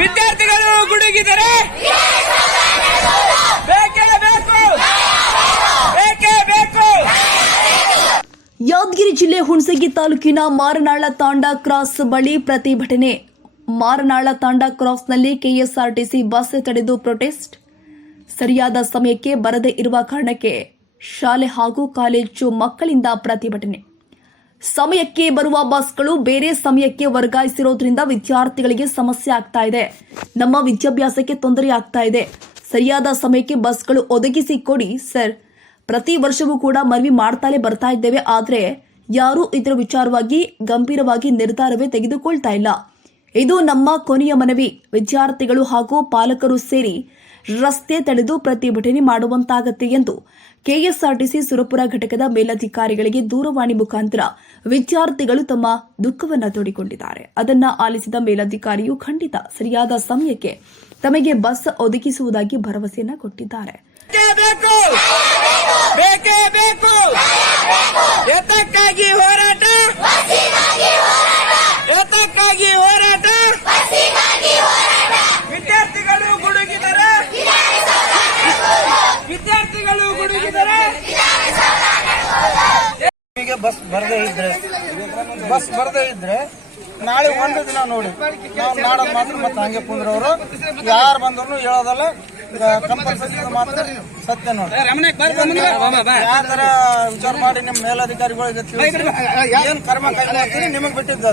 ವಿದ್ಯಾರ್ಥಿಗಳು ಗುಡುಗಿದರೆ ಬೇಕೇ ಬೇಕು, ಬೇಕೇ ಬೇಕು. ಯಾದಗಿರಿ ಜಿಲ್ಲೆ ಹುಣಸಗಿ ತಾಲೂಕಿನ ಮಾರನಾಳ ತಾಂಡಾ ಕ್ರಾಸ್ ಬಳಿ ಪ್ರತಿಭಟನೆ. ಮಾರನಾಳ ತಾಂಡಾ ಕ್ರಾಸ್ನಲ್ಲಿ ಕೆಎಸ್ಆರ್ಟಿಸಿ ಬಸ್ ತಡೆದು ಪ್ರೊಟೆಸ್ಟ್. ಸರಿಯಾದ ಸಮಯಕ್ಕೆ ಬರದೇ ಇರುವ ಕಾರಣಕ್ಕೆ ಶಾಲೆ ಹಾಗೂ ಕಾಲೇಜು ಮಕ್ಕಳಿಂದ ಪ್ರತಿಭಟನೆ. ಸಮಯಕ್ಕೆ ಬರುವ ಬಸ್ಗಳು ಬೇರೆ ಸಮಯಕ್ಕೆ ವರ್ಗಾಯಿಸಿರೋದ್ರಿಂದ ವಿದ್ಯಾರ್ಥಿಗಳಿಗೆ ಸಮಸ್ಯೆ ಆಗ್ತಾ ಇದೆ. ನಮ್ಮ ವಿದ್ಯಾಭ್ಯಾಸಕ್ಕೆ ತೊಂದರೆ ಆಗ್ತಾ ಇದೆ. ಸರಿಯಾದ ಸಮಯಕ್ಕೆ ಬಸ್ಗಳು ಒದಗಿಸಿ ಕೊಡಿ ಸರ್. ಪ್ರತಿ ವರ್ಷವೂ ಕೂಡ ಮನವಿ ಮಾಡ್ತಾಲೆ ಬರ್ತಾ ಇದ್ದೇವೆ. ಆದರೆ ಯಾರೂ ಇದರ ವಿಚಾರವಾಗಿ ಗಂಭೀರವಾಗಿ ನಿರ್ಧಾರವೇ ತೆಗೆದುಕೊಳ್ತಾ ಇಲ್ಲ. ಇದು ನಮ್ಮ ಕೊನೆಯ ಮನವಿ. ವಿದ್ಯಾರ್ಥಿಗಳು ಹಾಗೂ ಪಾಲಕರು ಸೇರಿ ರಸ್ತೆ ತಡೆದು ಪ್ರತಿಭಟನೆ ಮಾಡುವಂತಾಗತ್ತೆ ಎಂದು ಕೆಎಸ್ಆರ್ಟಿಸಿ ಸುರಪುರ ಘಟಕದ ಮೇಲಧಿಕಾರಿಗಳಿಗೆ ದೂರವಾಣಿ ಮುಖಾಂತರ ವಿದ್ಯಾರ್ಥಿಗಳು ತಮ್ಮ ದುಃಖವನ್ನು ತೋಡಿಕೊಂಡಿದ್ದಾರೆ. ಅದನ್ನ ಆಲಿಸಿದ ಮೇಲಧಿಕಾರಿಯು ಖಂಡಿತ ಸರಿಯಾದ ಸಮಯಕ್ಕೆ ತಮಗೆ ಬಸ್ ಒದಗಿಸುವುದಾಗಿ ಭರವಸೆಯನ್ನ ಕೊಟ್ಟಿದ್ದಾರೆ. ಬೇಕೇ ಬೇಕು, ಎತ್ತಕ್ಕಾಗಿ ಹೋರಾಟ, ಎತ್ತಕ್ಕಾಗಿ ಹೋರಾಟ. ವಿದ್ಯಾರ್ಥಿಗಳು ಗುಡುಗಿದರೆ, ವಿದ್ಯಾರ್ಥಿಗಳು ಗುಡುಗಿದರೆ ಬಸ್ ಬರದೇ ಇದ್ರೆ ನಾಳೆ ಒಂದು ದಿನ ನೋಡಿ ನಾವು ನಾಡೋದು ಮಾತ್ರ ಮತ್ತೆ ಹಂಗೆ ಕುಂದ್ರವರು ಯಾರು ಬಂದ್ರು ಹೇಳೋದಲ್ಲ. ಕಂಪಲ್ಸರಿ ಮಾತ್ರ ಸತ್ಯ ನೋಡಿ. ಯಾವ ತರ ವಿಚಾರ ಮಾಡಿ ನಿಮ್ಮ ಮೇಲಧಿಕಾರಿಗಳಿಗೆ ಏನ್ ಕರ್ಮ ಕೈ ಮಾಡ್ತೀರಿ ನಿಮಗೆ ಬಿಟ್ಟಿದ್ದು.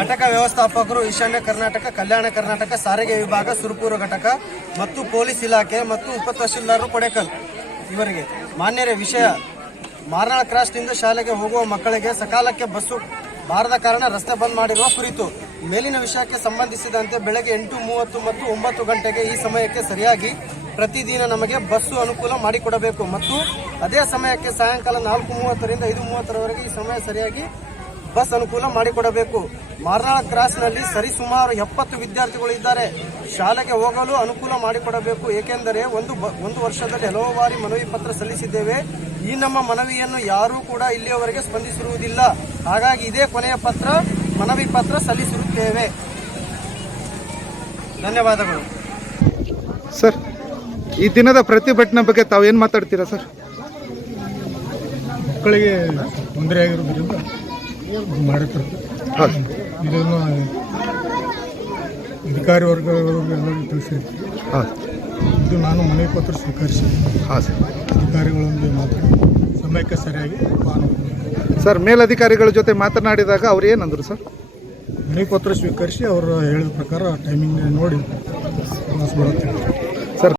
ಘಟಕ ವ್ಯವಸ್ಥಾಪಕರು ಈಶಾನ್ಯ ಕರ್ನಾಟಕ, ಕಲ್ಯಾಣ ಕರ್ನಾಟಕ ಸಾರಿಗೆ ವಿಭಾಗ ಸುರಪುರ ಘಟಕ ಮತ್ತು ಪೊಲೀಸ್ ಇಲಾಖೆ ಮತ್ತು ಉಪ ತಹಶೀಲ್ದಾರರು ಕೊಡೇಕಲ್ ಇವರಿಗೆ ಮಾನ್ಯರೇ, ವಿಷಯ ಮಾರನಾಳ ಕ್ರಾಸ್ನಿಂದ ಶಾಲೆಗೆ ಹೋಗುವ ಮಕ್ಕಳಿಗೆ ಸಕಾಲಕ್ಕೆ ಬಸ್ಸು ಬಾರದ ಕಾರಣ ರಸ್ತೆ ಬಂದ್ ಮಾಡಿರುವ ಕುರಿತು ಮೇಲಿನ ವಿಷಯಕ್ಕೆ ಸಂಬಂಧಿಸಿದಂತೆ ಬೆಳಗ್ಗೆ 8:30 ಮತ್ತು 9 ಗಂಟೆಗೆ ಈ ಸಮಯಕ್ಕೆ ಸರಿಯಾಗಿ ಪ್ರತಿದಿನ ನಮಗೆ ಬಸ್ಸು ಅನುಕೂಲ ಮಾಡಿಕೊಡಬೇಕು ಮತ್ತು ಅದೇ ಸಮಯಕ್ಕೆ ಸಾಯಂಕಾಲ 4:30 ರಿಂದ 5:30 ಈ ಸಮಯ ಸರಿಯಾಗಿ ಬಸ್ ಅನುಕೂಲ ಮಾಡಿಕೊಡಬೇಕು. ಮಾರನಾಳ ಕ್ರಾಸ್ನಲ್ಲಿ ಸರಿಸುಮಾರು 70 ವಿದ್ಯಾರ್ಥಿಗಳು ಇದ್ದಾರೆ. ಶಾಲೆಗೆ ಹೋಗಲು ಅನುಕೂಲ ಮಾಡಿಕೊಡಬೇಕು. ಏಕೆಂದರೆ ಒಂದು ವರ್ಷದಲ್ಲಿ ಹಲವು ಬಾರಿ ಮನವಿ ಪತ್ರ ಸಲ್ಲಿಸಿದ್ದೇವೆ. ಈ ನಮ್ಮ ಮನವಿಯನ್ನು ಯಾರೂ ಕೂಡ ಇಲ್ಲಿಯವರೆಗೆ ಸ್ಪಂದಿಸಿರುವುದಿಲ್ಲ. ಹಾಗಾಗಿ ಇದೇ ಕೊನೆಯ ಮನವಿ ಪತ್ರ ಸಲ್ಲಿಸಿರುತ್ತೇವೆ. ಧನ್ಯವಾದಗಳು. ಸರ್, ಈ ದಿನದ ಪ್ರತಿಭಟನೆ ಬಗ್ಗೆ ತಾವು ಏನು ಮಾತಾಡ್ತೀರಾ ಸರ್? ಮಕ್ಕಳಿಗೆ ತೊಂದರೆ ಆಗಿರೋದ್ರಿಂದ ಮಾಡಿರ್ತಾರೆ. ಇದನ್ನು ಅಧಿಕಾರಿ ವರ್ಗಗಳಿಗೆಲ್ಲರಿಗೂ ತಿಳಿಸಿರ್ತೀವಿ. ಇದು ನಾನು ಮನವಿ ಪತ್ರ ಸ್ವೀಕರಿಸಿ ಅಧಿಕಾರಿಗಳೊಂದಿಗೆ ಮಾತಾಡಿ ಸಮಯಕ್ಕೆ ಸರಿಯಾಗಿ ಸರ್, ಮೇಲಧಿಕಾರಿಗಳ ಜೊತೆ ಮಾತನಾಡಿದಾಗ ಅವ್ರು ಏನಂದ್ರು ಸರ್? ಮನವಿ ಪತ್ರ ಸ್ವೀಕರಿಸಿ ಅವರು ಹೇಳಿದ ಪ್ರಕಾರ ಟೈಮಿಂಗ್ ನೋಡಿ ಬಸ್ ಬರುತ್ತೆ.